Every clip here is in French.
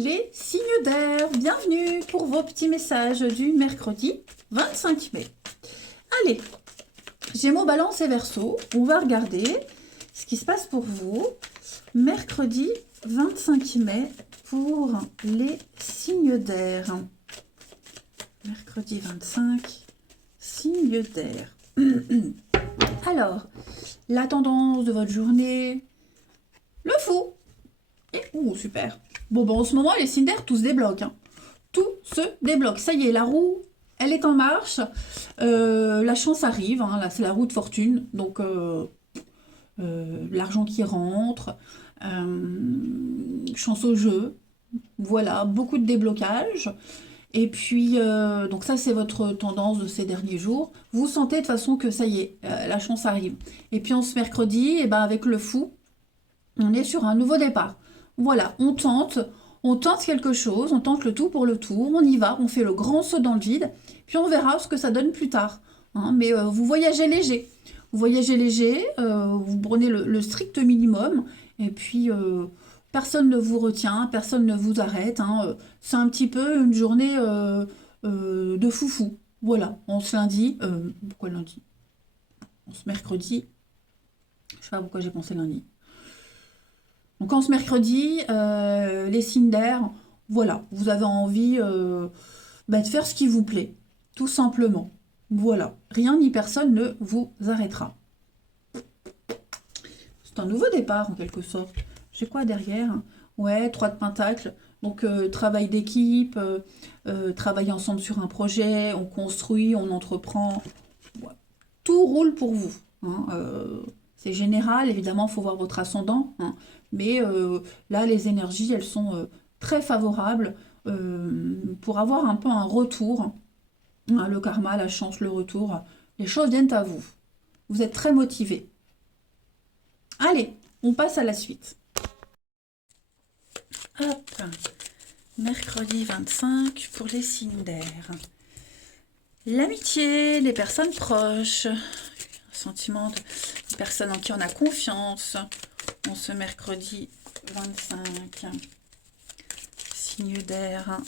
Les signes d'air, bienvenue pour vos petits messages du mercredi 25 mai. Allez, Gémeaux, Balance et Verseau, on va regarder ce qui se passe pour vous mercredi 25 mai pour les signes d'air. Mercredi 25, signes d'air. Alors, la tendance de votre journée, le fou. Et, super. Bon, en ce moment, les signes d'air, tout se débloque. Hein. Tout se débloque. Ça y est, la roue, elle est en marche. La chance arrive. Hein. Là, c'est la roue de fortune. Donc, l'argent qui rentre. Chance au jeu. Voilà, beaucoup de déblocage. Et puis, donc ça, c'est votre tendance de ces derniers jours. Vous sentez de toute façon que ça y est, la chance arrive. Et puis, ce mercredi, et ben, avec le fou, on est sur un nouveau départ. Voilà, on tente quelque chose, on tente le tout pour le tout, on y va, on fait le grand saut dans le vide, puis on verra ce que ça donne plus tard. Hein. Mais vous voyagez léger. Vous voyagez léger, vous prenez le strict minimum, et puis personne ne vous retient, personne ne vous arrête. Hein. C'est un petit peu une journée de foufou. Voilà, on se lundi, pourquoi lundi? On se mercredi, je sais pas pourquoi j'ai pensé lundi. Donc en ce mercredi, les signes d'air, voilà, vous avez envie de faire ce qui vous plaît, tout simplement. Voilà, rien ni personne ne vous arrêtera. C'est un nouveau départ en quelque sorte. J'ai quoi derrière? Ouais, 3 de pentacles. Donc travail d'équipe, travailler ensemble sur un projet, on construit, on entreprend. Ouais. Tout roule pour vous. Hein, c'est général, évidemment, il faut voir votre ascendant. Hein, mais là, les énergies, elles sont très favorables pour avoir un peu un retour. Hein, le karma, la chance, le retour. Les choses viennent à vous. Vous êtes très motivé. Allez, on passe à la suite. Hop, mercredi 25 pour les signes d'air. L'amitié, les personnes proches, sentiment de personnes en qui on a confiance. En ce mercredi 25, signe d'air.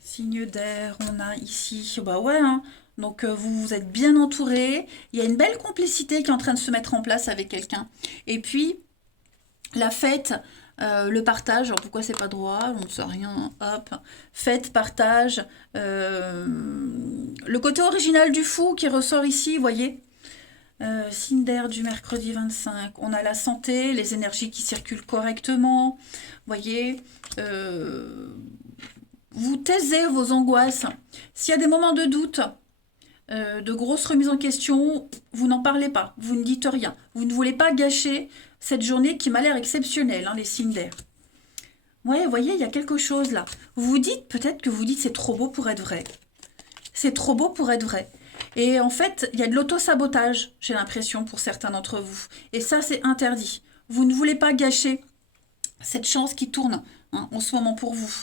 Signe d'air, on a ici, bah ouais, hein. Donc vous êtes bien entouré. Il y a une belle complicité qui est en train de se mettre en place avec quelqu'un. Et puis, la fête, le partage, alors pourquoi c'est pas droit, on ne sait rien, hop, fête, partage, le côté original du fou qui ressort ici, vous voyez, signe d'air du mercredi 25, on a la santé, les énergies qui circulent correctement, vous voyez, vous taisez vos angoisses, s'il y a des moments de doute, de grosses remises en question, vous n'en parlez pas, vous ne dites rien. Vous ne voulez pas gâcher cette journée qui m'a l'air exceptionnelle, hein, les signes d'air. Ouais, vous voyez, il y a quelque chose là. Vous vous dites, peut-être que vous dites c'est trop beau pour être vrai. C'est trop beau pour être vrai. Et en fait, il y a de l'auto-sabotage, j'ai l'impression, pour certains d'entre vous. Et ça, c'est interdit. Vous ne voulez pas gâcher cette chance qui tourne hein, en ce moment pour vous.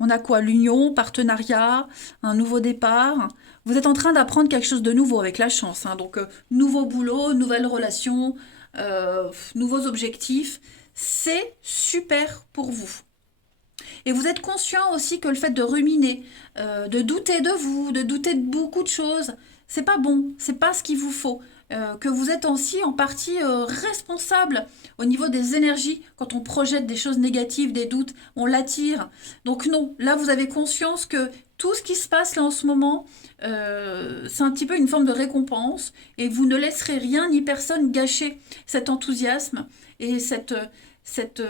On a quoi? L'union, partenariat, un nouveau départ. Vous êtes en train d'apprendre quelque chose de nouveau avec la chance. Hein. Donc, nouveau boulot, nouvelles relations, nouveaux objectifs. C'est super pour vous. Et vous êtes conscient aussi que le fait de ruminer, de douter de vous, de douter de beaucoup de choses, c'est pas bon, c'est pas ce qu'il vous faut. Que vous êtes aussi en partie responsable au niveau des énergies. Quand on projette des choses négatives, des doutes, on l'attire. Donc non, là vous avez conscience que tout ce qui se passe là en ce moment, c'est un petit peu une forme de récompense et vous ne laisserez rien ni personne gâcher cet enthousiasme et cette, cette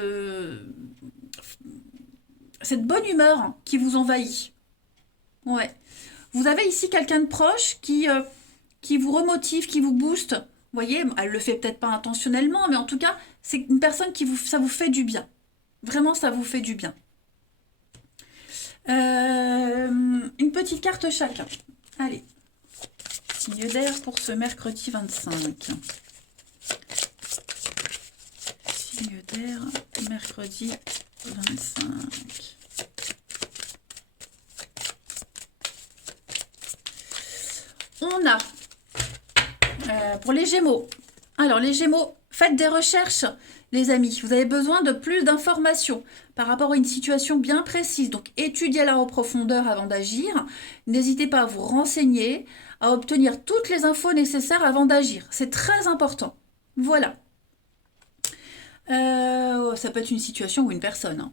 bonne humeur qui vous envahit. Ouais. Vous avez ici quelqu'un de proche qui vous remotive, qui vous booste. Vous voyez, elle le fait peut-être pas intentionnellement, mais en tout cas, c'est une personne ça vous fait du bien. Vraiment, ça vous fait du bien. Une petite carte chacun. Allez. Signe d'air pour ce mercredi 25. Signe d'air, mercredi 25. On a pour les Gémeaux. Alors les Gémeaux, Faites des recherches, les amis. Vous avez besoin de plus d'informations par rapport à une situation bien précise. Donc, étudiez-la en profondeur avant d'agir. N'hésitez pas à vous renseigner, à obtenir toutes les infos nécessaires avant d'agir. C'est très important. Voilà. Ça peut être une situation ou une personne, hein.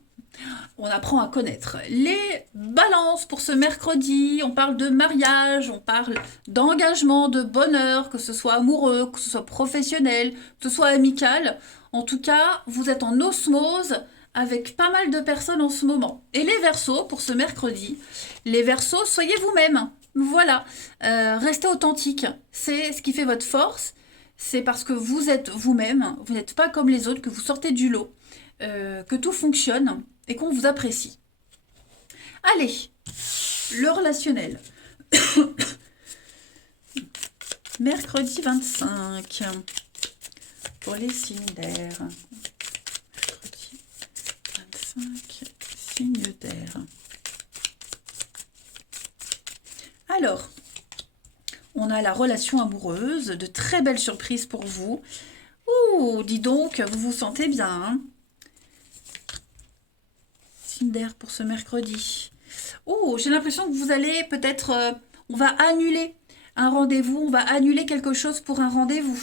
On apprend à connaître. Les balances pour ce mercredi, on parle de mariage, on parle d'engagement, de bonheur, que ce soit amoureux, que ce soit professionnel, que ce soit amical. En tout cas, vous êtes en osmose avec pas mal de personnes en ce moment. Et les Verseaux, pour ce mercredi, les Verseaux, soyez vous-même. Voilà, restez authentique. C'est ce qui fait votre force. C'est parce que vous êtes vous-même, vous n'êtes pas comme les autres, que vous sortez du lot, que tout fonctionne et qu'on vous apprécie. Allez, le relationnel. Mercredi 25 pour les signes d'air. Mercredi 25, signes d'air. Alors, on a la relation amoureuse, de très belles surprises pour vous. Ouh, dis donc, vous vous sentez bien, hein? Signe d'air pour ce mercredi. Oh, j'ai l'impression que vous allez peut-être... on va annuler un rendez-vous, on va annuler quelque chose pour un rendez-vous.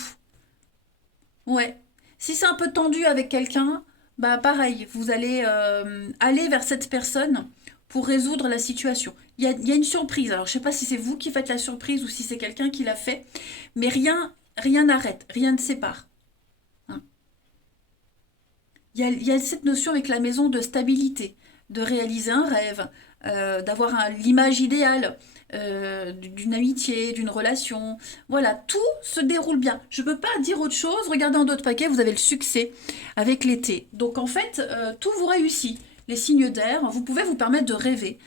Ouais. Si c'est un peu tendu avec quelqu'un, bah pareil, vous allez aller vers cette personne pour résoudre la situation. Il y a une surprise. Alors, je sais pas si c'est vous qui faites la surprise ou si c'est quelqu'un qui l'a fait, mais rien n'arrête, rien ne sépare, hein. Il y a cette notion avec la maison de stabilité, de réaliser un rêve, d'avoir l'image idéale d'une amitié, d'une relation. Voilà, tout se déroule bien. Je ne peux pas dire autre chose. Regardez en d'autres paquets, vous avez le succès avec l'été. Donc en fait, tout vous réussit. Les signes d'air, vous pouvez vous permettre de rêver.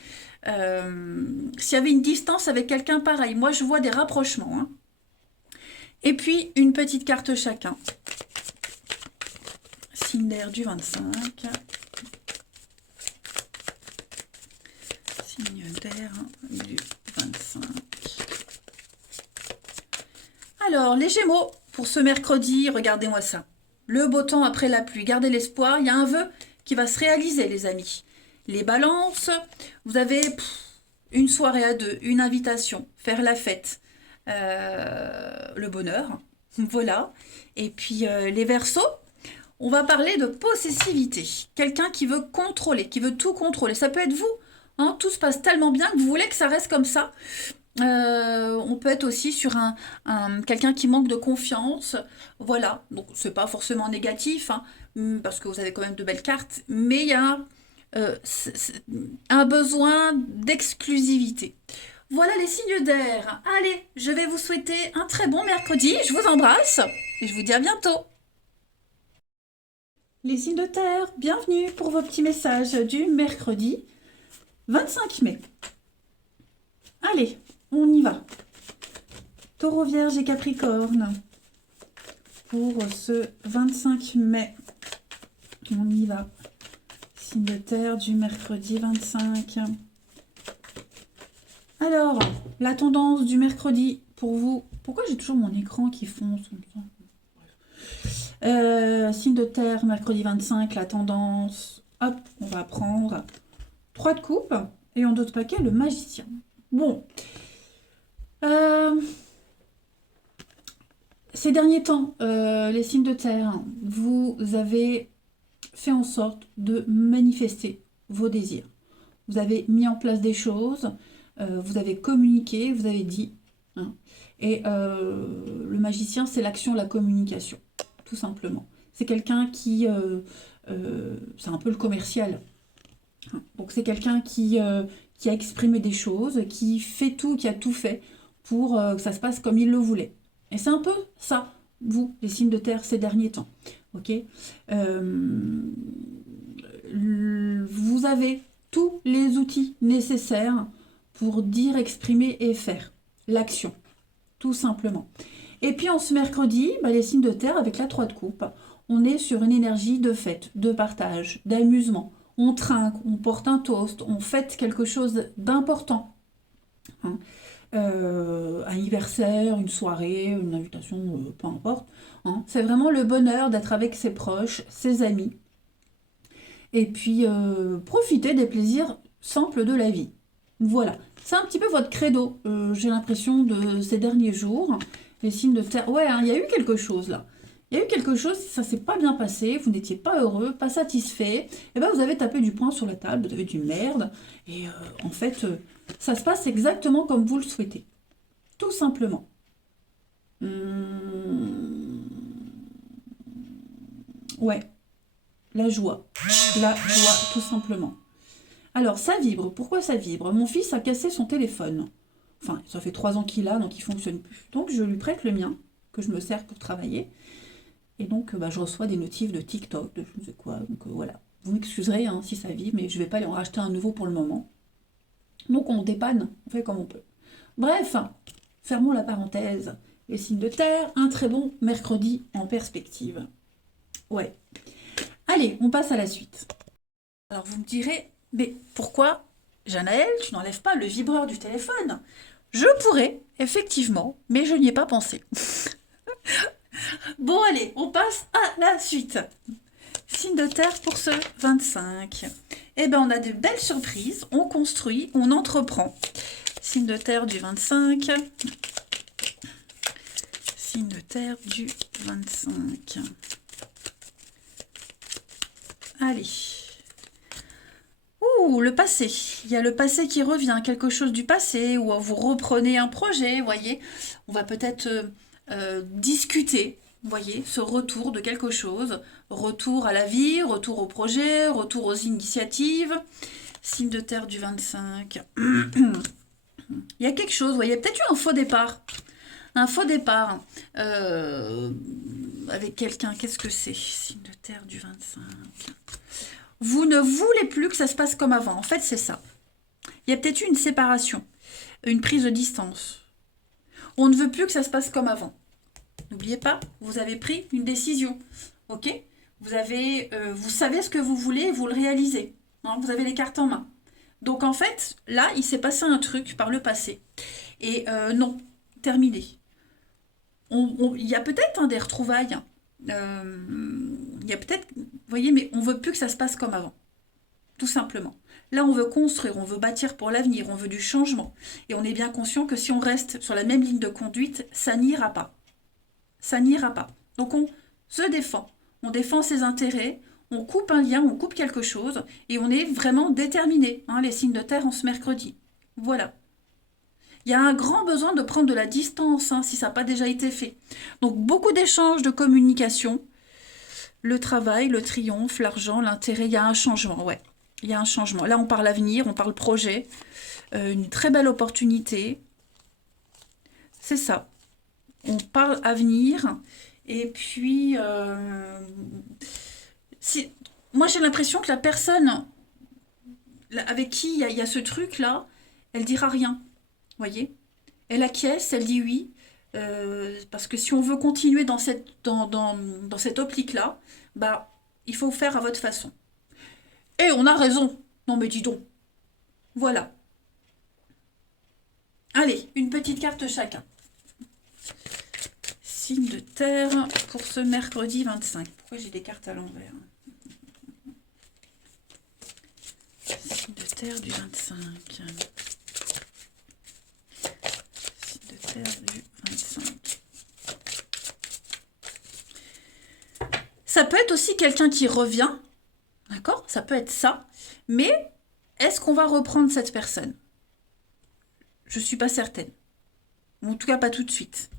S'il y avait une distance avec quelqu'un pareil, moi je vois des rapprochements, hein. Et puis une petite carte chacun. Signe d'air du 25. Signe d'air du 25. Alors, les Gémeaux, pour ce mercredi, regardez-moi ça. Le beau temps après la pluie, gardez l'espoir, il y a un vœu qui va se réaliser, les amis. Les Balances, vous avez une soirée à deux, une invitation, faire la fête, le bonheur, voilà. Et puis les Verseaux, on va parler de possessivité. Quelqu'un qui veut contrôler, qui veut tout contrôler. Ça peut être vous, hein, tout se passe tellement bien que vous voulez que ça reste comme ça. On peut être aussi sur quelqu'un qui manque de confiance. Voilà, donc c'est pas forcément négatif, hein, parce que vous avez quand même de belles cartes, mais il y a un besoin d'exclusivité. Voilà les signes d'air. Allez, je vais vous souhaiter un très bon mercredi. Je vous embrasse et je vous dis à bientôt. Les signes de terre, bienvenue pour vos petits messages du mercredi 25 mai. Allez, on y va. Taureau, Vierge et Capricorne. Pour ce 25 mai, on y va. Signe de terre du mercredi 25. Alors, la tendance du mercredi pour vous. Pourquoi j'ai toujours mon écran qui fonce? Signe de terre, mercredi 25, la tendance. Hop, on va prendre 3 de coupe. Et en d'autres paquets, le magicien. Bon. Ces derniers temps, les signes de terre, vous avez fait en sorte de manifester vos désirs. Vous avez mis en place des choses, vous avez communiqué, vous avez dit, hein. Et le magicien, c'est l'action, la communication, tout simplement. C'est quelqu'un qui... c'est un peu le commercial. Donc c'est quelqu'un qui a exprimé des choses, qui fait tout, qui a tout fait pour que ça se passe comme il le voulait. Et c'est un peu ça, vous, les signes de terre, ces derniers temps. Ok, vous avez tous les outils nécessaires pour dire, exprimer et faire l'action, tout simplement. Et puis en ce mercredi, les signes de terre avec la 3 de coupe, on est sur une énergie de fête, de partage, d'amusement. On trinque, on porte un toast, on fête quelque chose d'important, hein. anniversaire, une soirée, une invitation, peu importe. Hein. C'est vraiment le bonheur d'être avec ses proches, ses amis, et puis profiter des plaisirs simples de la vie. Voilà, c'est un petit peu votre credo, j'ai l'impression, de ces derniers jours. Les signes de terre, ouais, hein, il y a eu quelque chose là. Il y a eu quelque chose, ça s'est pas bien passé, vous n'étiez pas heureux, pas satisfait, et ben vous avez tapé du poing sur la table, vous avez du merde, et en fait, ça se passe exactement comme vous le souhaitez. Tout simplement. Hum, ouais, la joie. La joie, tout simplement. Alors, ça vibre. Pourquoi ça vibre? Mon fils a cassé son téléphone. Enfin, ça fait 3 ans qu'il a, donc il fonctionne plus. Donc, je lui prête le mien, que je me sers pour travailler. Et donc, bah, je reçois des notifs de TikTok, de je ne sais quoi. Donc, voilà. Vous m'excuserez hein, si ça vibre, mais je ne vais pas aller en racheter un nouveau pour le moment. Donc, on dépanne, on fait comme on peut. Bref, fermons la parenthèse. Les signes de terre, un très bon mercredi en perspective. Ouais. Allez, on passe à la suite. Alors vous me direz, mais pourquoi, Janaël, tu n'enlèves pas le vibreur du téléphone? Je pourrais, effectivement, mais je n'y ai pas pensé. Bon allez, on passe à la suite. Signe de terre pour ce 25. Eh bien, on a de belles surprises, on construit, on entreprend. Signe de terre du 25. Signe de terre du 25. Allez. Ouh, le passé. Il y a le passé qui revient, quelque chose du passé, ou vous reprenez un projet, vous voyez. On va peut-être discuter, vous voyez, ce retour de quelque chose. Retour à la vie, retour au projet, retour aux initiatives. Signe de terre du 25. Il y a quelque chose, vous voyez, peut-être eu un faux départ. Un faux départ avec quelqu'un. Qu'est-ce que c'est? Signe de terre du 25. Vous ne voulez plus que ça se passe comme avant. En fait, c'est ça. Il y a peut-être eu une séparation, une prise de distance. On ne veut plus que ça se passe comme avant. N'oubliez pas, vous avez pris une décision. Ok? Vous savez ce que vous voulez et vous le réalisez. Hein, vous avez les cartes en main. Donc en fait, là, il s'est passé un truc par le passé. Et non, terminé. Il y a peut-être des retrouvailles. Il y a peut-être, vous voyez, mais on veut plus que ça se passe comme avant. Tout simplement. Là, on veut construire, on veut bâtir pour l'avenir, on veut du changement. Et on est bien conscient que si on reste sur la même ligne de conduite, ça n'ira pas. Ça n'ira pas. Donc on se défend. On défend ses intérêts, on coupe un lien, on coupe quelque chose, et on est vraiment déterminé, hein, les signes de terre en ce mercredi. Voilà. Il y a un grand besoin de prendre de la distance, hein, si ça n'a pas déjà été fait. Donc beaucoup d'échanges, de communication, le travail, le triomphe, l'argent, l'intérêt, il y a un changement, ouais. Il y a un changement. Là, on parle avenir, on parle projet, une très belle opportunité. C'est ça. On parle avenir. Et puis, moi, j'ai l'impression que la personne avec qui il y a ce truc-là, elle dira rien. Voyez? Elle acquiesce, elle dit oui. Parce que si on veut continuer dans cette optique-là, bah, il faut faire à votre façon. Et on a raison. Non mais dis donc. Voilà. Allez, une petite carte chacun. Signe de terre pour ce mercredi 25. Pourquoi j'ai des cartes à l'envers? Signe de terre du 25. Signe de terre du 25. Ça peut être aussi quelqu'un qui revient. D'accord? Ça peut être ça. Mais est-ce qu'on va reprendre cette personne? Je ne suis pas certaine. Ou en tout cas, pas tout de suite.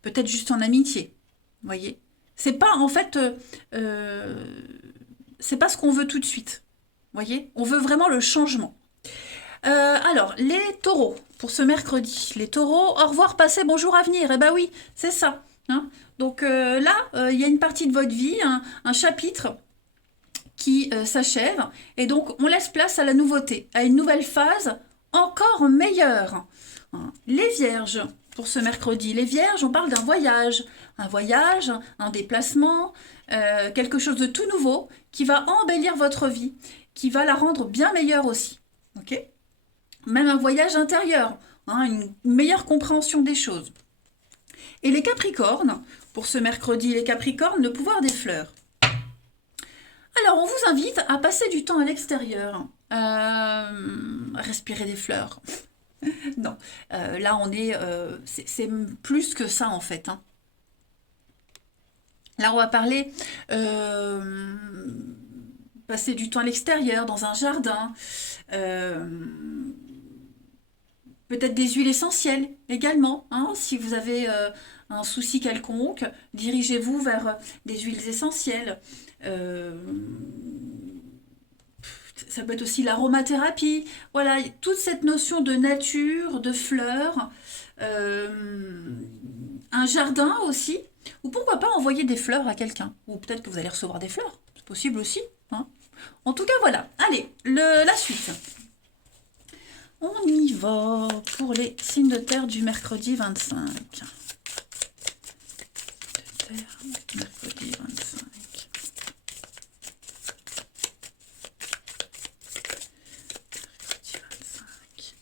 Peut-être juste en amitié. Vous voyez? C'est pas, en fait, c'est pas ce qu'on veut tout de suite. Vous voyez? On veut vraiment le changement. Alors, les taureaux, pour ce mercredi. Les taureaux, au revoir, passé, bonjour, à venir. Eh ben oui, c'est ça. Hein. Donc là, il y a une partie de votre vie, un chapitre qui s'achève. Et donc, on laisse place à la nouveauté, à une nouvelle phase encore meilleure. Hein. Les vierges, pour ce mercredi. Les vierges, on parle d'un voyage. Un voyage, un déplacement, quelque chose de tout nouveau qui va embellir votre vie, qui va la rendre bien meilleure aussi. Ok? Même un voyage intérieur. hein, une meilleure compréhension des choses. Et les Capricornes, pour ce mercredi, les Capricornes, le pouvoir des fleurs. Alors, on vous invite à passer du temps à l'extérieur, respirer des fleurs. Non, là on est, c'est plus que ça en fait, hein. Là on va parler passer du temps à l'extérieur, dans un jardin, euh, peut-être des huiles essentielles également, hein. Si vous avez un souci quelconque, dirigez-vous vers des huiles essentielles. Euh, Ça peut être aussi l'aromathérapie. Voilà, toute cette notion de nature, de fleurs, euh, un jardin aussi. Ou pourquoi pas envoyer des fleurs à quelqu'un. Ou peut-être que vous allez recevoir des fleurs. C'est possible aussi, hein. En tout cas, voilà. Allez, la suite. On y va pour les signes de terre du mercredi 25. Terre, mercredi 25.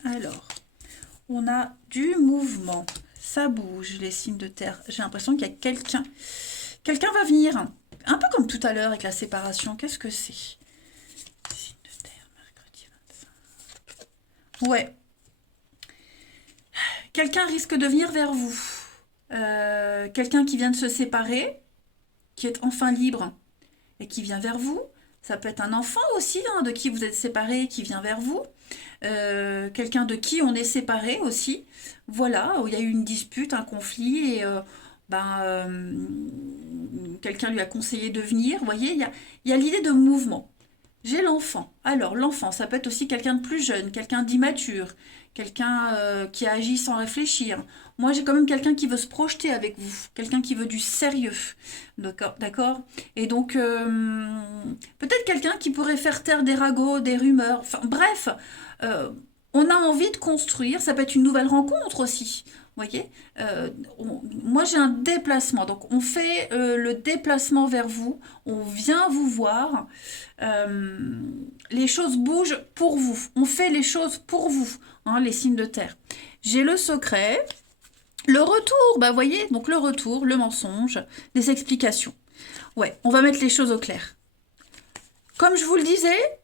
Alors, on a du mouvement. Ça bouge, les signes de terre. J'ai l'impression qu'il y a quelqu'un. Quelqu'un va venir. Un peu comme tout à l'heure avec la séparation. Qu'est-ce que c'est? Signe de terre, mercredi 25. Ouais. Quelqu'un risque de venir vers vous. Quelqu'un qui vient de se séparer, qui est enfin libre et qui vient vers vous. Ça peut être un enfant aussi, hein, de qui vous êtes séparé, qui vient vers vous. Quelqu'un de qui on est séparé aussi. Voilà, où il y a eu une dispute, un conflit, et quelqu'un lui a conseillé de venir. Vous voyez, il y a l'idée de mouvement. J'ai l'enfant. Alors, l'enfant, ça peut être aussi quelqu'un de plus jeune, quelqu'un d'immature, quelqu'un qui agit sans réfléchir. Moi, j'ai quand même quelqu'un qui veut se projeter avec vous, quelqu'un qui veut du sérieux. D'accord, d'accord. Et donc, peut-être quelqu'un qui pourrait faire taire des ragots, des rumeurs. Enfin, bref, on a envie de construire. Ça peut être une nouvelle rencontre aussi. Vous voyez. Moi, j'ai un déplacement. Donc, on fait le déplacement vers vous. On vient vous voir. Les choses bougent pour vous. On fait les choses pour vous, hein, les signes de terre. J'ai le secret, le retour, bah voyez, donc le retour, le mensonge, des explications. Ouais, on va mettre les choses au clair. Comme je vous le disais,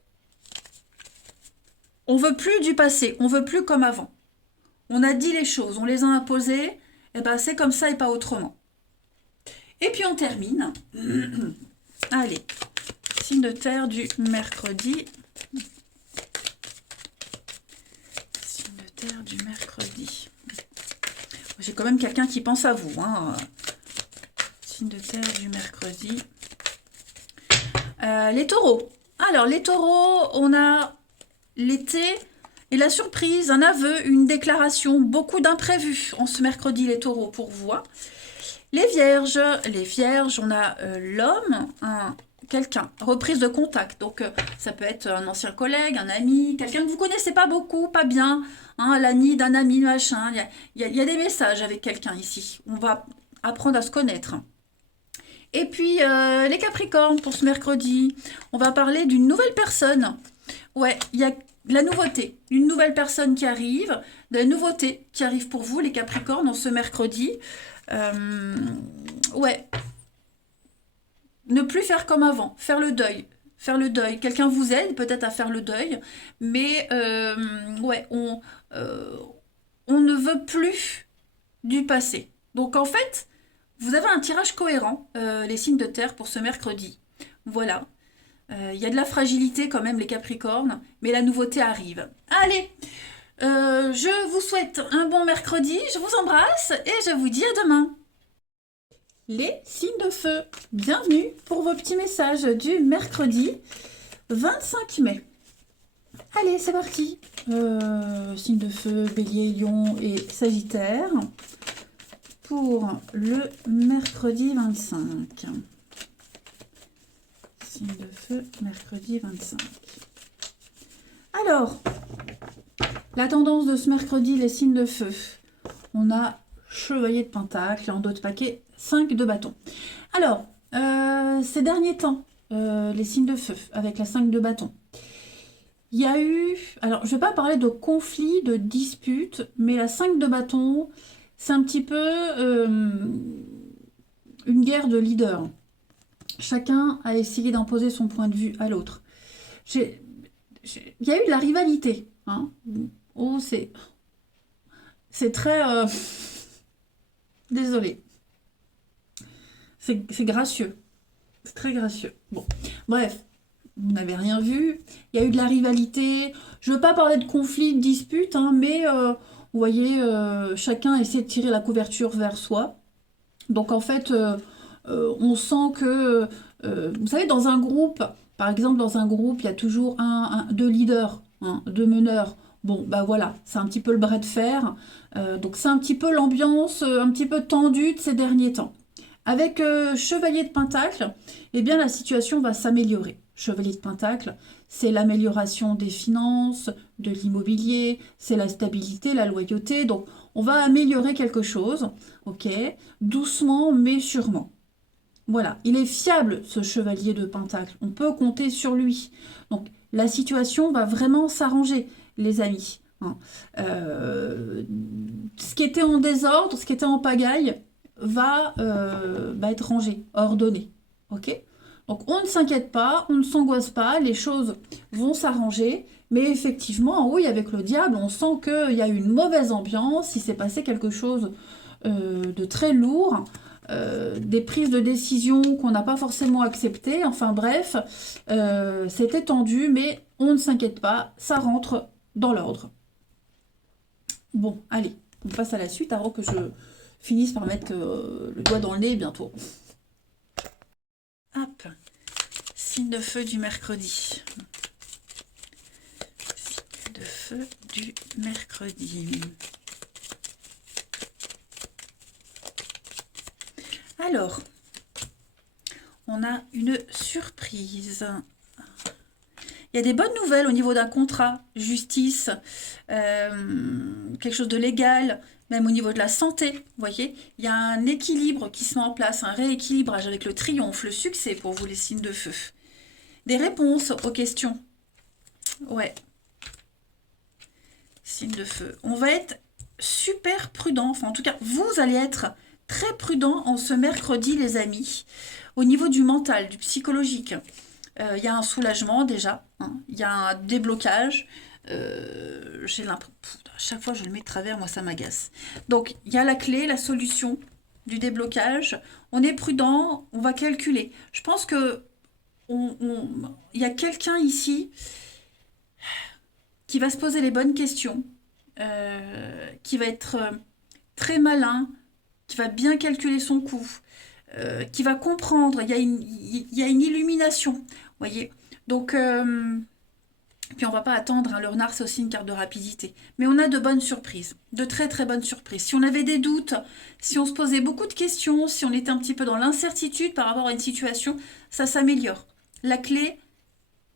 on veut plus du passé, on veut plus comme avant. On a dit les choses, on les a imposées, et ben c'est comme ça et pas autrement. Et puis on termine. Allez, signe de terre du mercredi. Signe de terre du mercredi. J'ai quand même quelqu'un qui pense à vous, hein. Signe de terre du mercredi. Les taureaux. Alors, les taureaux, on a l'été et la surprise, un aveu, une déclaration, beaucoup d'imprévus en ce mercredi, les taureaux, pour vous, hein. Les vierges, on a l'homme, quelqu'un, reprise de contact. Donc, ça peut être un ancien collègue, un ami, quelqu'un que vous connaissez pas beaucoup, pas bien, hein, l'ami d'un ami, machin. Il y a des messages avec quelqu'un ici. On va apprendre à se connaître. Et puis, les Capricornes, pour ce mercredi, on va parler d'une nouvelle personne. Ouais, il y a de la nouveauté, une nouvelle personne qui arrive, de la nouveauté qui arrive pour vous, les Capricornes, en ce mercredi. Ouais, ne plus faire comme avant, faire le deuil. Faire le deuil. Quelqu'un vous aide peut-être à faire le deuil, mais ouais, on ne veut plus du passé. Donc en fait, vous avez un tirage cohérent, les signes de terre, pour ce mercredi. Voilà. Il y a de la fragilité quand même, les Capricornes, mais la nouveauté arrive. Allez, je vous souhaite un bon mercredi, je vous embrasse et je vous dis à demain. Les signes de feu, bienvenue pour vos petits messages du mercredi 25 mai. Allez, c'est parti. Signes de feu, Bélier, Lion et Sagittaire pour le mercredi 25. Signe de feu, mercredi 25. Alors, la tendance de ce mercredi, les signes de feu. On a chevalier de pentacle, en dos de paquet, 5 de bâton. Alors, ces derniers temps, les signes de feu, avec la 5 de bâton. Il y a eu, alors je ne vais pas parler de conflit, de dispute, mais la 5 de bâton, c'est un petit peu une guerre de leaders. Chacun a essayé d'imposer son point de vue à l'autre. Il y a eu de la rivalité. Hein. Oh, c'est très... désolé. C'est gracieux. C'est très gracieux. Bon, bref, vous n'avez rien vu. Il y a eu de la rivalité. Je ne veux pas parler de conflit, de dispute, hein, mais vous voyez, chacun essaie de tirer la couverture vers soi. Donc en fait, on sent que, vous savez, dans un groupe, par exemple, dans un groupe, il y a toujours deux leaders, hein, deux meneurs. Bon, bah voilà, c'est un petit peu le bras de fer. Donc c'est un petit peu l'ambiance un petit peu tendue de ces derniers temps. Avec Chevalier de Pentacle, eh bien la situation va s'améliorer. Chevalier de Pentacle, c'est l'amélioration des finances, de l'immobilier, c'est la stabilité, la loyauté. Donc on va améliorer quelque chose, ok, doucement mais sûrement. Voilà, il est fiable ce Chevalier de Pentacle. On peut compter sur lui. Donc la situation va vraiment s'arranger, les amis. Hein. Ce qui était en désordre, ce qui était en pagaille, va être rangé, ordonné. Ok? Donc on ne s'inquiète pas, on ne s'angoisse pas, les choses vont s'arranger, mais effectivement, oui, avec le diable, on sent qu'il y a une mauvaise ambiance, il s'est passé quelque chose de très lourd, des prises de décision qu'on n'a pas forcément acceptées, enfin bref, c'était tendu, mais on ne s'inquiète pas, ça rentre dans l'ordre. Bon, allez, on passe à la suite avant que je finisse par mettre le doigt dans le nez bientôt. Hop, signe de feu du mercredi. Signe de feu du mercredi. Alors, on a une surprise. Il y a des bonnes nouvelles au niveau d'un contrat, justice, quelque chose de légal, même au niveau de la santé, vous voyez. Il y a un équilibre qui se met en place, un rééquilibrage avec le triomphe, le succès pour vous les signes de feu. Des réponses aux questions. Ouais. Signes de feu. On va être super prudent, enfin en tout cas, vous allez être très prudent en ce mercredi, les amis, au niveau du mental, du psychologique. Il y a un soulagement déjà, hein. Il y a un déblocage. J'ai l'impression, à chaque fois je le mets de travers, moi ça m'agace. Donc il y a la clé, la solution du déblocage. On est prudent, on va calculer. Je pense que il y a quelqu'un ici qui va se poser les bonnes questions, qui va être très malin, qui va bien calculer son coût, qui va comprendre. Il y a une illumination, vous voyez. Donc, puis on va pas attendre, hein, le renard c'est aussi une carte de rapidité. Mais on a de bonnes surprises, de très très bonnes surprises. Si on avait des doutes, si on se posait beaucoup de questions, si on était un petit peu dans l'incertitude par rapport à une situation, ça s'améliore. La clé,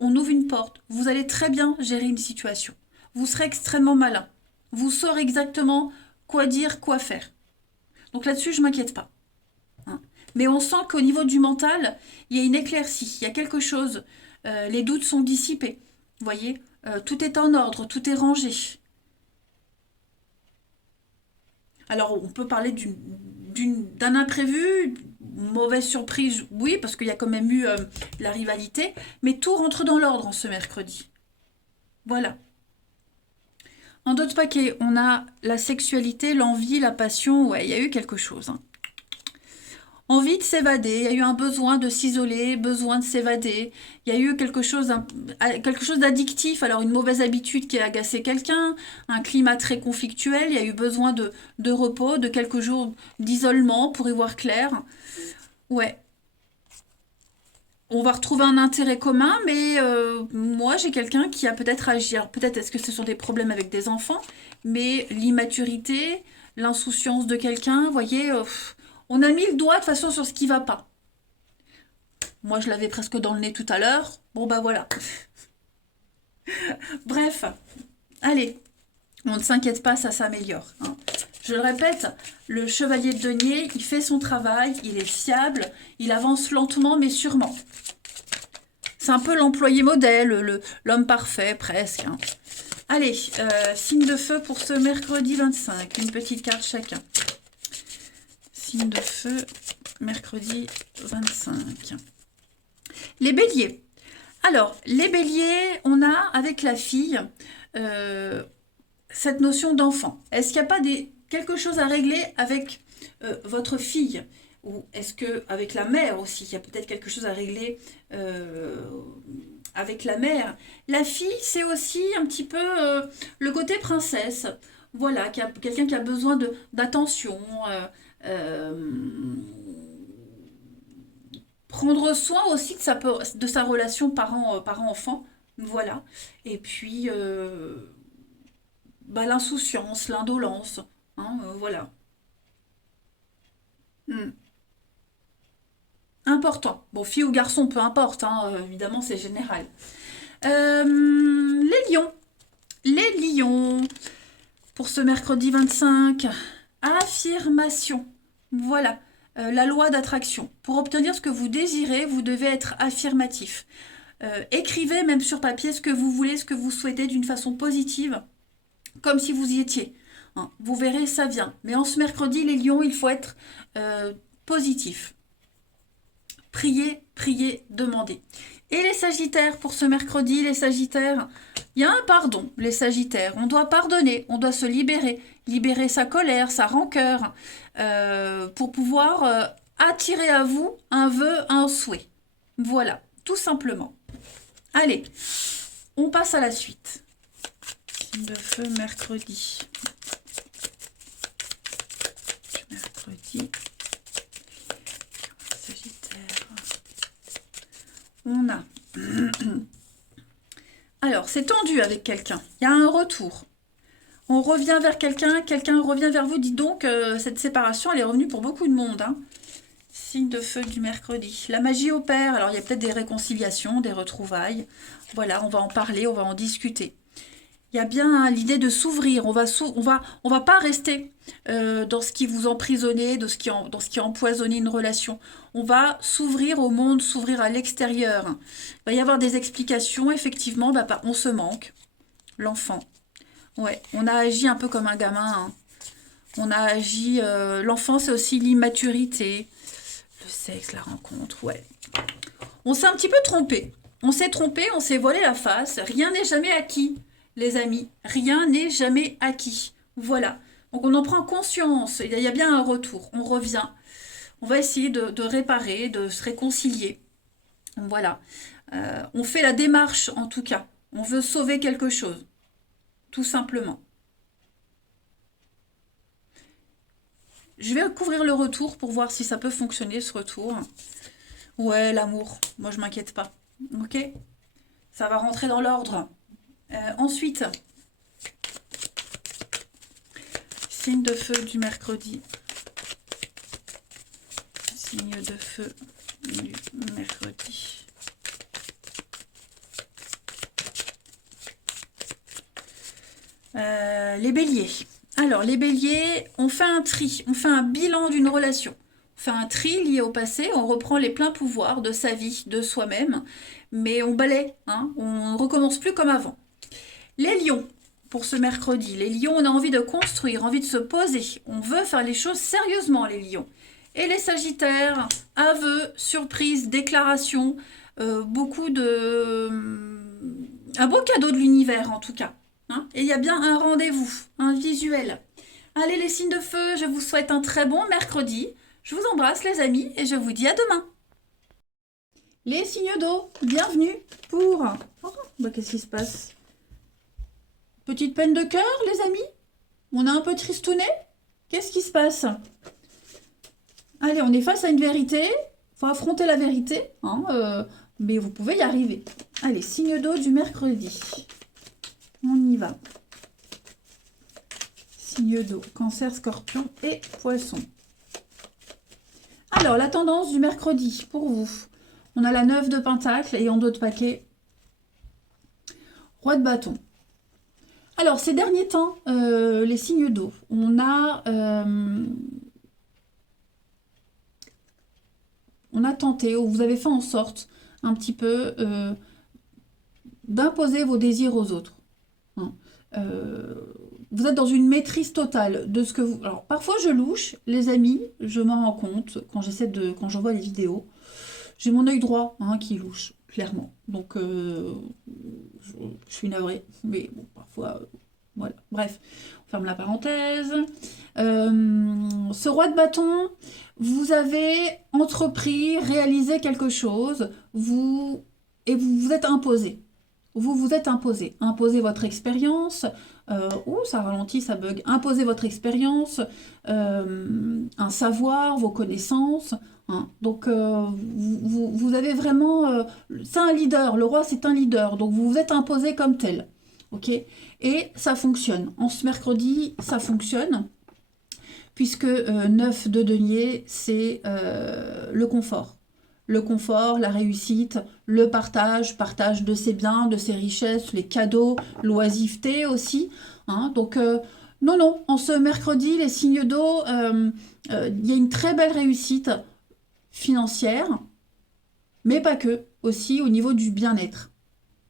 on ouvre une porte, vous allez très bien gérer une situation. Vous serez extrêmement malin. Vous saurez exactement quoi dire, quoi faire. Donc là-dessus, je ne m'inquiète pas. Hein. Mais on sent qu'au niveau du mental, il y a une éclaircie, il y a quelque chose. Les doutes sont dissipés. Vous voyez, tout est en ordre, tout est rangé. Alors, on peut parler d'un imprévu, une mauvaise surprise, oui, parce qu'il y a quand même eu la rivalité, mais tout rentre dans l'ordre en ce mercredi. Voilà. En d'autres paquets, on a la sexualité, l'envie, la passion. Ouais, il y a eu quelque chose. Hein. Envie de s'évader, il y a eu un besoin de s'isoler, besoin de s'évader. Il y a eu quelque chose d'addictif, alors une mauvaise habitude qui a agacé quelqu'un, un climat très conflictuel, il y a eu besoin de repos, de quelques jours d'isolement pour y voir clair. Ouais, on va retrouver un intérêt commun, mais moi j'ai quelqu'un qui a peut-être agi. Alors peut-être est-ce que ce sont des problèmes avec des enfants, mais l'immaturité, l'insouciance de quelqu'un, vous voyez, on a mis le doigt de façon sur ce qui va pas. Moi je l'avais presque dans le nez tout à l'heure. Bon bah voilà. Bref, allez, on ne s'inquiète pas, ça s'améliore. Hein. Je le répète, le chevalier de denier, il fait son travail, il est fiable, il avance lentement mais sûrement. C'est un peu l'employé modèle, l'homme parfait, presque, hein. Allez, signe de feu pour ce mercredi 25. Une petite carte chacun. Signe de feu, mercredi 25. Les béliers. Alors, les béliers, on a avec la fille cette notion d'enfant. Est-ce qu'il n'y a pas quelque chose à régler avec votre fille? Ou est-ce qu'avec la mère aussi, il y a peut-être quelque chose à régler avec la mère? La fille, c'est aussi un petit peu le côté princesse. Voilà, quelqu'un qui a besoin d'attention, prendre soin aussi de sa relation parent-enfant. Voilà. Et puis, bah, l'insouciance, l'indolence. Hein, voilà. Hmm. Important. Bon, fille ou garçon, peu importe, hein, évidemment, c'est général. Les lions. Les lions. Pour ce mercredi 25. Affirmation. Voilà. La loi d'attraction. Pour obtenir ce que vous désirez, vous devez être affirmatif. Écrivez même sur papier ce que vous voulez, ce que vous souhaitez d'une façon positive, comme si vous y étiez. Hein, vous verrez, ça vient. Mais en ce mercredi, les lions, il faut être positif. Priez, priez, demandez. Et les sagittaires, pour ce mercredi, les sagittaires, il y a un pardon, les sagittaires. On doit pardonner, on doit se libérer. Libérer sa colère, sa rancœur, pour pouvoir attirer à vous un vœu, un souhait. Voilà, tout simplement. Allez, on passe à la suite. Signe de feu, mercredi. Mercredi. Sagittaire. On a... Alors, c'est tendu avec quelqu'un. Il y a un retour. On revient vers quelqu'un, quelqu'un revient vers vous. Dites donc, cette séparation, elle est revenue pour beaucoup de monde. Hein. Signe de feu du mercredi. La magie opère. Alors, il y a peut-être des réconciliations, des retrouvailles. Voilà, on va en parler, on va en discuter. Il y a bien l'idée de s'ouvrir. On va pas rester dans ce qui vous emprisonnait, dans ce qui a empoisonné une relation. On va s'ouvrir au monde, s'ouvrir à l'extérieur. Il va y avoir des explications. Effectivement, bah, on se manque. L'enfant. Ouais, on a agi un peu comme un gamin. Hein. On a agi... L'enfant, c'est aussi l'immaturité. Le sexe, la rencontre, ouais. On s'est un petit peu trompé. On s'est trompé, on s'est voilé la face. Rien n'est jamais acquis, les amis. Rien n'est jamais acquis. Voilà. Donc on en prend conscience. Il y a bien un retour. On revient. On va essayer de réparer, de se réconcilier. Voilà. On fait la démarche, en tout cas. On veut sauver quelque chose. Tout simplement. Je vais couvrir le retour pour voir si ça peut fonctionner, ce retour. Ouais, l'amour. Moi, je m'inquiète pas. Ok? Ça va rentrer dans l'ordre. Ensuite, signe de feu du mercredi. Signe de feu du mercredi. Les béliers. Alors, les béliers, on fait un tri, on fait un bilan d'une relation. On fait un tri lié au passé, on reprend les pleins pouvoirs de sa vie, de soi-même, mais on balaie, hein, on ne recommence plus comme avant. Les lions, pour ce mercredi, les lions, on a envie de construire, envie de se poser. On veut faire les choses sérieusement, les lions. Et les sagittaires, aveux, surprises, déclarations, beaucoup de... un beau cadeau de l'univers, en tout cas. Hein, et il y a bien un rendez-vous, un visuel. Allez les signes de feu, je vous souhaite un très bon mercredi. Je vous embrasse les amis et je vous dis à demain. Les signes d'eau, bienvenue pour... Oh, bah, qu'est-ce qui se passe? Petite peine de cœur les amis? On a un peu tristouné? Qu'est-ce qui se passe? Allez, on est face à une vérité. Il faut affronter la vérité, hein, mais vous pouvez y arriver. Allez, signe d'eau du mercredi. On y va. Signe d'eau, cancer, scorpion et poisson. Alors, la tendance du mercredi pour vous. On a la 9 de pentacle et en dos de paquet, roi de bâton. Alors, ces derniers temps, les signes d'eau, on a tenté, ou vous avez fait en sorte, un petit peu d'imposer vos désirs aux autres. Hein. Vous êtes dans une maîtrise totale de ce que vous... Alors, parfois, je louche, les amis, je m'en rends compte quand j'envoie les vidéos. J'ai mon œil droit hein, qui louche, clairement. Donc, je suis navrée. Mais bon, parfois, voilà. Bref, on ferme la parenthèse. Ce roi de bâton, vous avez entrepris, réalisé quelque chose, et vous vous êtes imposé. Vous vous êtes imposé. Imposez votre expérience. Ça ralentit, ça bug. Imposez votre expérience, un savoir, vos connaissances. Hein. Donc, vous avez vraiment... c'est un leader. Le roi, c'est un leader. Donc, vous vous êtes imposé comme tel. OK? Et ça fonctionne. En ce mercredi, ça fonctionne. Puisque 9 de denier, c'est le confort. Le confort, la réussite, le partage de ses biens, de ses richesses, les cadeaux, l'oisiveté aussi. Hein. Donc, non, en ce mercredi, les signes d'eau, il y a une très belle réussite financière, mais pas que, aussi au niveau du bien-être.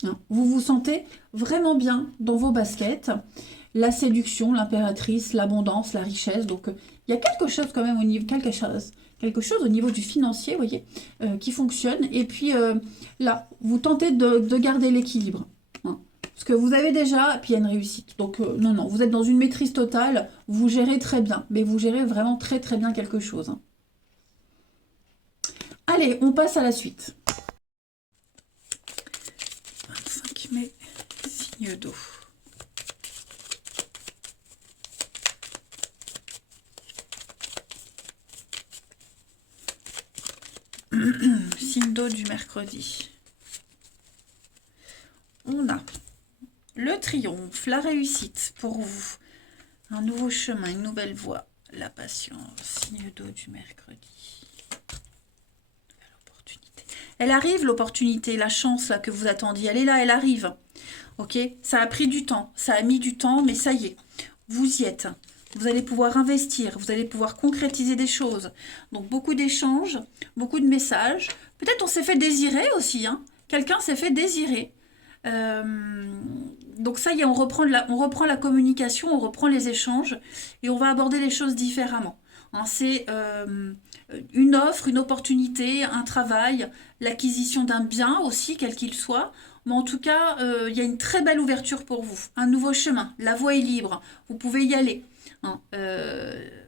Hein. Vous vous sentez vraiment bien dans vos baskets. La séduction, l'impératrice, l'abondance, la richesse. Donc, il y a quelque chose quand même au niveau, quelque chose au niveau du financier, vous voyez, qui fonctionne. Et puis là, vous tentez de garder l'équilibre. Hein, parce que vous avez déjà, puis il y a une réussite. Donc non, vous êtes dans une maîtrise totale, vous gérez très bien. Mais vous gérez vraiment très très bien quelque chose. Hein. Allez, on passe à la suite. 25 mai, signe d'eau. Signe d'eau du mercredi. On a le triomphe, la réussite pour vous. Un nouveau chemin, une nouvelle voie. La patience, signe d'eau du mercredi. Nouvelle opportunité. Elle arrive l'opportunité, la chance là que vous attendiez. Elle est là, elle arrive. Ok, ça a pris du temps, ça a mis du temps, mais ça y est, vous y êtes. Vous allez pouvoir investir, vous allez pouvoir concrétiser des choses. Donc beaucoup d'échanges, beaucoup de messages. Peut-être on s'est fait désirer aussi. Hein. Quelqu'un s'est fait désirer. Donc ça y est, on reprend la communication, on reprend les échanges et on va aborder les choses différemment. Hein, c'est une offre, une opportunité, un travail, l'acquisition d'un bien aussi, quel qu'il soit. Mais en tout cas, il y a une très belle ouverture pour vous. Un nouveau chemin, la voie est libre, vous pouvez y aller. Hein,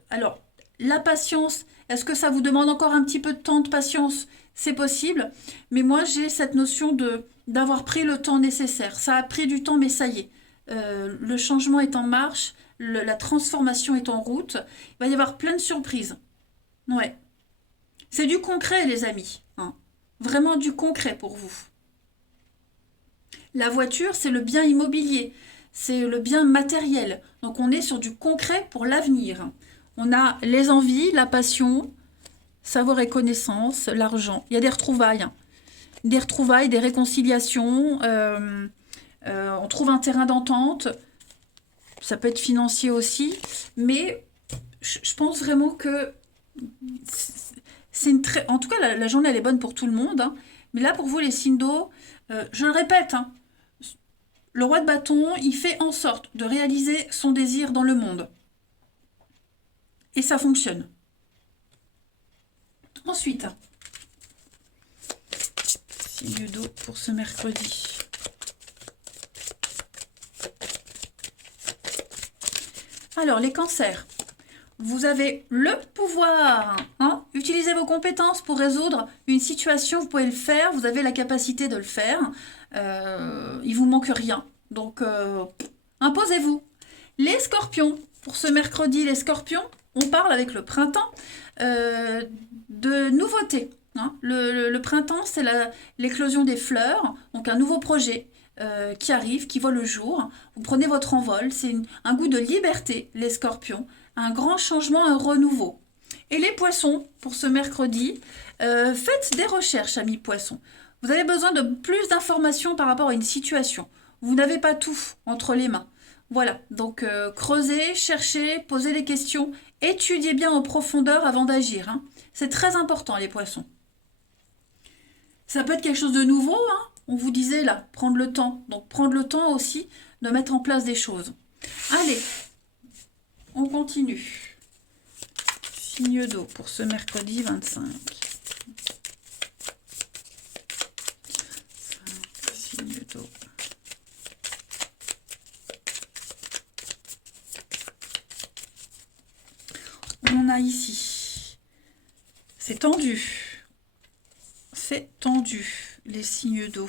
alors, la patience, est-ce que ça vous demande encore un petit peu de temps de patience? C'est possible, mais moi j'ai cette notion d'avoir pris le temps nécessaire. Ça a pris du temps, mais ça y est. Le changement est en marche, la transformation est en route. Il va y avoir plein de surprises. Ouais. C'est du concret, les amis. Hein. Vraiment du concret pour vous. La voiture, c'est le bien immobilier. C'est le bien matériel. Donc on est sur du concret pour l'avenir. On a les envies, la passion, savoir et connaissance, l'argent. Il y a des retrouvailles. Des retrouvailles, des réconciliations. On trouve un terrain d'entente. Ça peut être financier aussi. Mais je pense vraiment que c'est une très... En tout cas, la journée, elle est bonne pour tout le monde. Hein. Mais là, pour vous, les signes d'eau, je le répète, hein, le roi de bâton, il fait en sorte de réaliser son désir dans le monde. Et ça fonctionne. Ensuite, signe d'eau pour ce mercredi. Alors, les cancers. Vous avez le pouvoir. Hein, utilisez vos compétences pour résoudre une situation. Vous pouvez le faire. Vous avez la capacité de le faire. Il vous manque rien. Donc, imposez-vous. Les scorpions. Pour ce mercredi, les scorpions, on parle avec le printemps de nouveautés. Hein. Le printemps, c'est l'éclosion des fleurs. Donc, un nouveau projet qui arrive, qui voit le jour. Vous prenez votre envol. C'est un goût de liberté, les scorpions. Un grand changement, un renouveau. Et les poissons, pour ce mercredi, faites des recherches, amis poissons. Vous avez besoin de plus d'informations par rapport à une situation. Vous n'avez pas tout entre les mains. Voilà, donc creusez, cherchez, posez des questions, étudiez bien en profondeur avant d'agir. Hein. C'est très important, les poissons. Ça peut être quelque chose de nouveau, hein. On vous disait là, prendre le temps. Donc prendre le temps aussi de mettre en place des choses. Allez, on continue. Signe d'eau pour ce mercredi 25. Signe d'eau. On en a ici. C'est tendu. C'est tendu, les signes d'eau.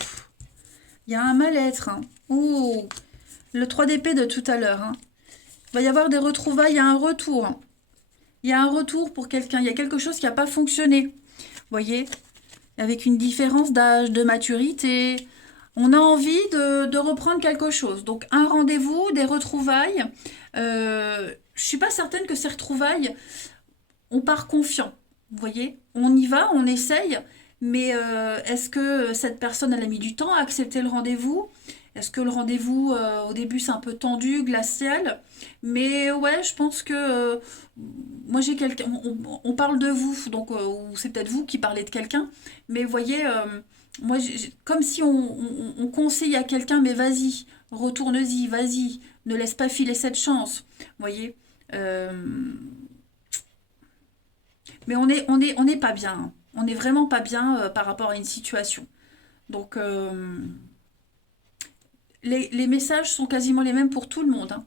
Il y a un mal-être. Hein. Oh, le 3 d'épée de tout à l'heure. Hein. Il va y avoir des retrouvailles, il y a un retour. Hein. Il y a un retour pour quelqu'un. Il y a quelque chose qui n'a pas fonctionné. Vous voyez, avec une différence d'âge, de maturité. On a envie de reprendre quelque chose. Donc, un rendez-vous, des retrouvailles. Je ne suis pas certaine que ces retrouvailles, on part confiant. Vous voyez, on y va, on essaye. Mais est-ce que cette personne, elle a mis du temps à accepter le rendez-vous? Est-ce que le rendez-vous, au début, c'est un peu tendu, glacial? Mais ouais, je pense que moi, j'ai quelqu'un. On parle de vous, donc ou c'est peut-être vous qui parlez de quelqu'un. Mais vous voyez, moi, comme si on conseille à quelqu'un, mais vas-y, retourne-y, vas-y, ne laisse pas filer cette chance. Vous voyez? Euh, mais on n'est pas bien. Hein. On n'est vraiment pas bien par rapport à une situation. Donc, les messages sont quasiment les mêmes pour tout le monde. Hein.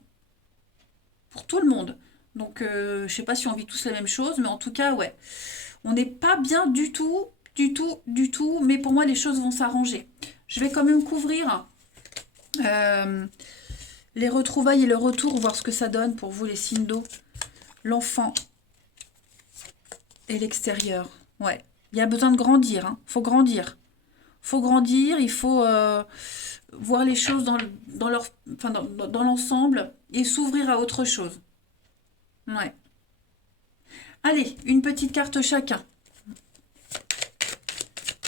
Pour tout le monde. Donc, je ne sais pas si on vit tous la même chose, mais en tout cas, ouais. On n'est pas bien du tout, du tout, du tout. Mais pour moi, les choses vont s'arranger. Je vais quand même couvrir euh, les retrouvailles et le retour, voir ce que ça donne pour vous, les signes d'eau. L'enfant et l'extérieur. Ouais. Il y a besoin de grandir. Hein. Faut grandir. Faut grandir. Il faut voir les choses dans leur, enfin, dans l'ensemble et s'ouvrir à autre chose. Ouais. Allez, une petite carte chacun.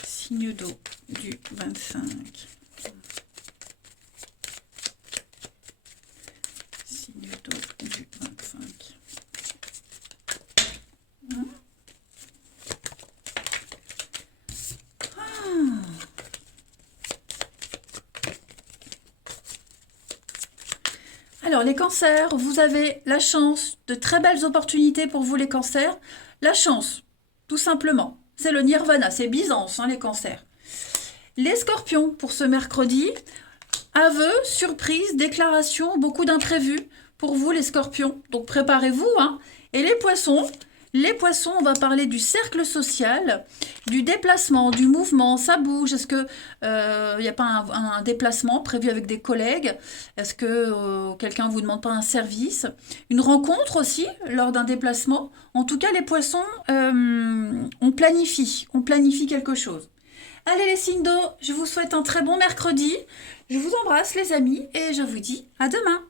Signe d'eau du 25. Signe d'eau du 25. Alors, les cancers, vous avez la chance, de très belles opportunités pour vous, les cancers. La chance, tout simplement. C'est le nirvana, c'est Byzance, hein, les cancers. Les scorpions, pour ce mercredi, aveux, surprise, déclaration, beaucoup d'imprévus pour vous, les scorpions. Donc, préparez-vous. Hein. Et les poissons, on va parler du cercle social, du déplacement, du mouvement, ça bouge. Est-ce que il n'y a pas un déplacement prévu avec des collègues? Est-ce que quelqu'un vous demande pas un service? Une rencontre aussi lors d'un déplacement? En tout cas, les poissons, on planifie quelque chose. Allez les signes d'eau, je vous souhaite un très bon mercredi. Je vous embrasse les amis et je vous dis à demain.